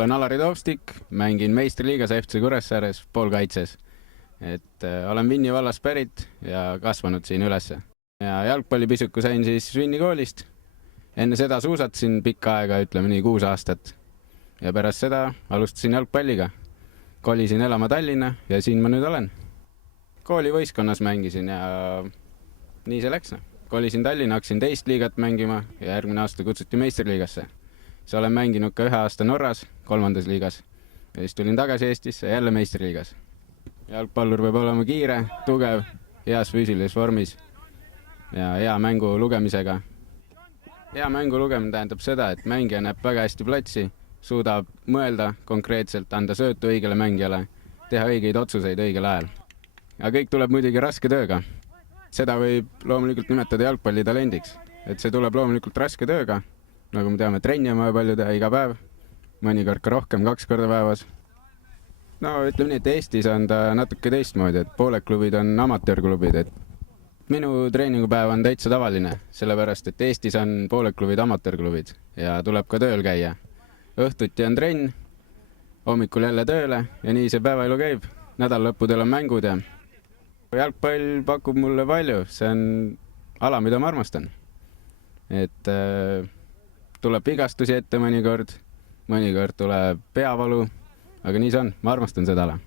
olen Alari Toopstik, mängin meistriliigas FC Kuressaares poolkaitses. Olen Vinni vallast pärit ja kasvanud siin ülesse. Ja jalgpallipisuku sain siis Vinni koolist. Enne seda suusatasin pikka aega, ütleme nii 6 aastat. Ja pärast seda alustasin jalgpalliga. Kolisin elama Tallinna ja siin ma nüüd olen. Koolivõistkonnas mängisin ja nii see läks. Kolisin Tallinna, hakkasin teist liigat mängima ja järgmine aasta kutsuti meistriliigasse. Siis olen mänginud ka 1 aasta Norras, 3. liigas. Ja siis tulin tagasi Eestisse ja jälle meistriliigas. Jalgpallur peab olema kiire, tugev, heas füüsilises vormis ja hea mängu lugemisega. Hea mängu lugemine tähendab seda, et mängija näeb väga hästi platsi, suudab mõelda konkreetselt, anda söötu õigele mängijale, teha õigeid otsuseid õigel ajal. Ja kõik tuleb muidugi raske tööga. Seda võib loomulikult nimetada jalgpallitalendiks. See tuleb loomulikult raske tööga. Nagu me teame, trenni on vaja palju teha iga päev, mõnikord ka rohkem, 2 korda päevas. No ütleme nii, et Eestis on ta natuke teistmoodi, et pooled klubid on amatöörklubid. Minu treeningupäev on täitsa tavaline, sellepärast et Eestis on pooled klubid amatöörklubid ja tuleb ka tööl käia. Õhtuti on trenn, hommikul jälle tööle ja nii see päevaelu käib. Nädallõppudel on mängud ja jalgpall pakub mulle palju, see on ala, mida ma armastan. Tuleb vigastusi ette mõnikord tuleb peavalu, aga nii see on, ma armastan seda ala.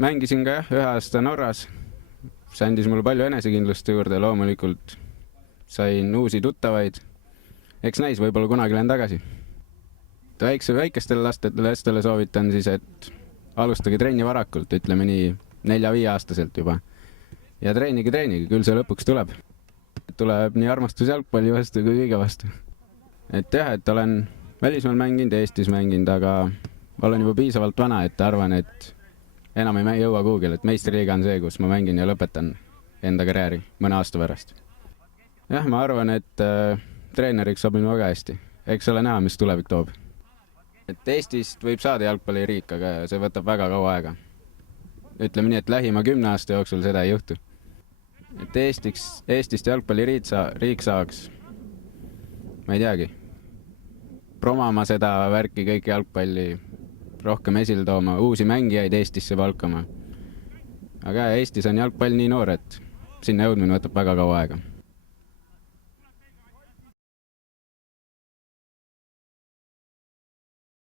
Mängisin ka 1 aasta Norras, see andis mulle palju enesekindlust juurde, loomulikult sain uusi tuttavaid. Eks näis, võib-olla kunagi lähen tagasi. Väikestele lastele soovitan siis, et alustage trenni varakult, ütleme nii 4-5 aastaselt juba. Ja treenige, küll see lõpuks tuleb. Tuleb nii armastus jalgpalli vastu kui kõige vastu. Et olen välismaal mänginud ja Eestis mänginud, aga olen juba piisavalt vana, et arvan, et enam ei jõua kuhugil, et meistriliiga on see, kus ma mängin ja lõpetan enda karjääri mõne aasta pärast. Jah, ma arvan, et treeneriks sobin väga hästi. Eks ole näha, mis tulevik toob. Eestist võib saada jalgpalliriik, aga see võtab väga kaua aega. Ütleme nii, et lähima 10 aasta jooksul seda ei juhtu. Eestist jalgpalliriik saaks, ma ei teagi, promama seda värki kõik jalgpalli, rohkem esile tooma, uusi mängijaid Eestisse palkama. Aga Eestis on jalgpall nii noor, et sinna jõudmine võtab väga kaua aega.